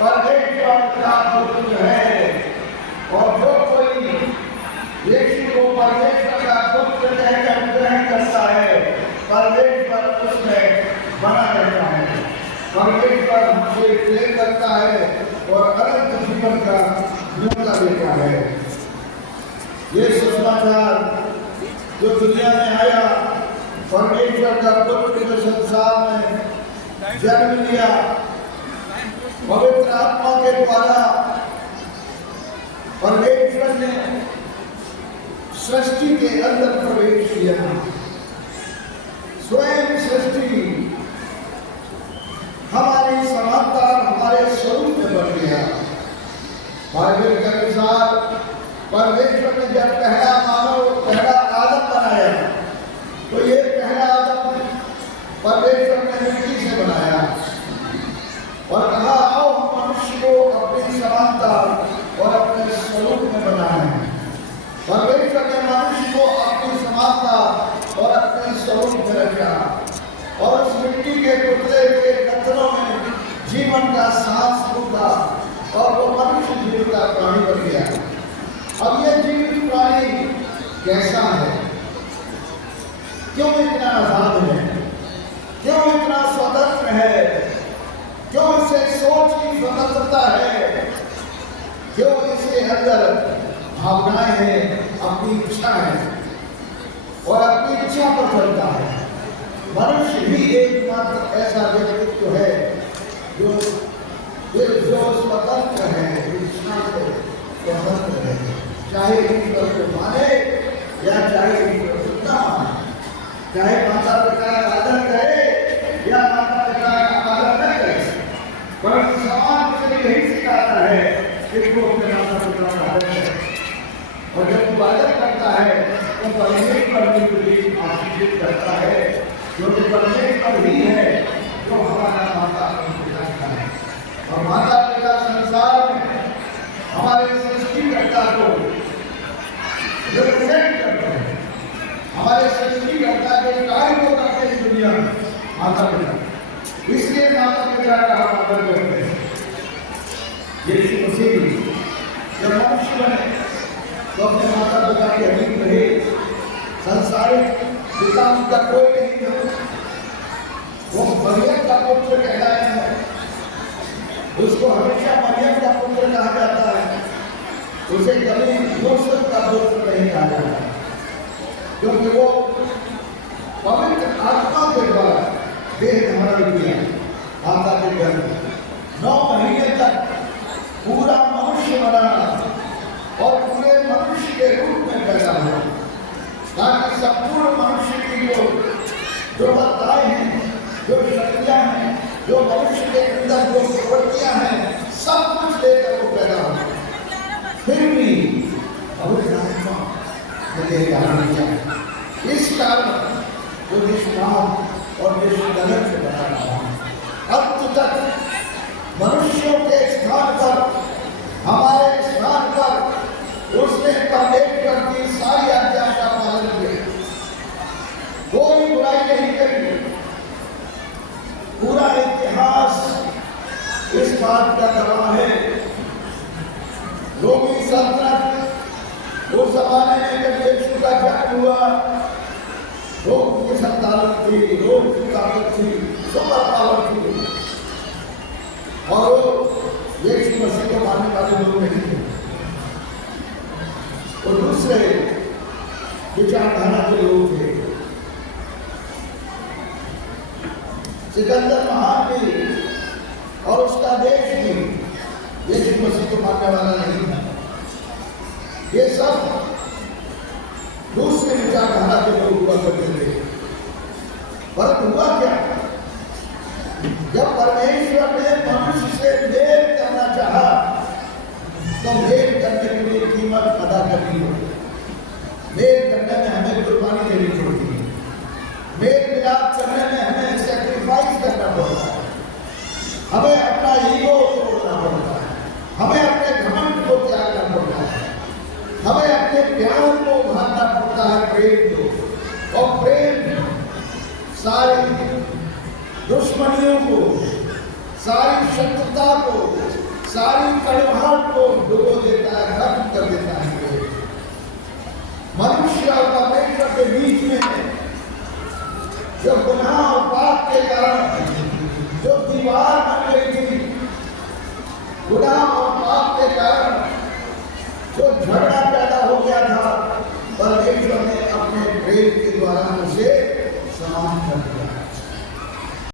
परमेश्वर का पुत्र है। और जो कोई यीशु को परमेश्वर का पुत्र कहकर ग्रहण करता है, परमेश्वर उसमें बना रहता है, परमेश्वर हमसे प्रेम करता है और अनंत जीवन का न्योता देता है। ये सुसमाचार जो दुनिया में आया, परमेश्वर का पुत्र जो संसार में जन्म लिया, पवित्र आत्मा के द्वारा परमेश्वर ने सृष्टि के अंदर प्रवेश किया। स्वयं सृष्टि हमारी समानता, हमारे स्वरूप में बन गया। बाइबल के अनुसार परमेश्वर ने जब पहला मानव, पहला आदम बनाया, तो ये पहला आदम परमेश्वर ने मिट्टी से बनाया और कहा आओ हम मनुष्य को अपनी समानता और अपने स्वरूप में बनाएं। परमेश्वर ने मनुष्य को अपनी समानता और अपने स्वरूप में रखा और उस मिट्टी के टुकड़े के कतरों में जीवन का सांस फूका और वो मनुष्य जीवित प्राणी बन गया। अब ये जीवित प्राणी कैसा है? क्यों इतना आजाद है? क्यों इतना स्वतंत्र है? क्यों इसे सोच की स्वतंत्रता है? क्यों इसके अंदर भावनाएं हैं, अपनी इच्छा है और अपनी इच्छा पर चलता है? मनुष्य ही एकमात्र ऐसा व्यक्तित्व है जो स्वतंत्र है, इच्छा से स्वतंत्र है, चाहे ईश्वर को माने या चाहे ईश्वर को न माने, चाहे माता पिता का आदर करे या माता पिता का आदर न करे। परंतु समाज से यही सिखाता है कि वो अपने माता पिता का आदर करे और जब वो आदर करता है तो परमेश्वर भी तुझे आशीर्वाद करता है, क्योंकि परमेश्वर ही है जो हमारा माता पिता है। और माता पिता संसार में हमारे सृष्टिकर्ता को रिप्रेजेंट करते हैं, हमारे सृष्टिकर्ता के कार्य को करते हैं दुनिया में माता पिता, इसलिए माता पिता का हम आदर करते हैं। यीशु मसीह जब मनुष्य बने तो अपने माता पिता के अधीन रहे। संसारिक पिता उनका कोई नहीं था, वो मरियम का पुत्र कहलाया है, उसको हमेशा मरियम का पुत्र कहा जाता है, उसे कभी यूसुफ का पुत्र नहीं कहा जाता, क्योंकि वो पवित्र आत्मा के द्वारा देह धारण किया माता के गर्भ में 9 महीने तक पूरा मनुष्य बना और पूरे मनुष्य के रूप में पैदा हुआ, ताकि संपूर्ण मनुष्य की जो बातें हैं, जो शक्तियां हैं, जो मनुष्य के अंदर जो प्रवृत्तियां हैं, सब कुछ लेकर वो पैदा हुआ। फिर भी पवित्र आत्मा ने देह धारण किया। इस कारण वो निष्पाप और निष्कलंक से बना रहा है। अब तक मनुष्यों के स्थान पर, हमारे स्थान पर उसने परमेश्वर की सारी आज्ञा का पालन किया, कोई बुराई नहीं करी। पूरा इतिहास इस बात का गवाह है। रोमी सल्तनत उस जमाने में जब यीशु का जन्म हुआ, रोम की सल्तनत थी, रोम की ताकत थी, सुपर पावर थी और यीशु मसीह को मानने वाले लोग नहीं थे। और दूसरे विचारधारा के लोग थे। सिकंदर महान भी और उसका देश भी यीशु मसीह को मानने वाला नहीं था। ये सब दूसरे विचारधारा के लोग हुआ करते थे। पर हुआ क्या? जब परमेश्वर ने मनुष्य से मेल करना चाहा तो मेल करने के लिए कीमत अदा करनी होगी। मेल करने में हमें कुर्बानी देनी पड़ती है, मेल मिलाप करने में हमें सैक्रिफाइस करना पड़ता है, हमें अपना ईगो तोड़ना पड़ता है, हमें अपने घमंड को त्याग सारी कड़वाहट को डुबो देता है, खत्म कर देता है। मनुष्य और परमेश्वर के बीच में जो गुनाह और पाप के कारण जो दीवार बन गई थी, गुनाह और पाप के कारण जो झगड़ा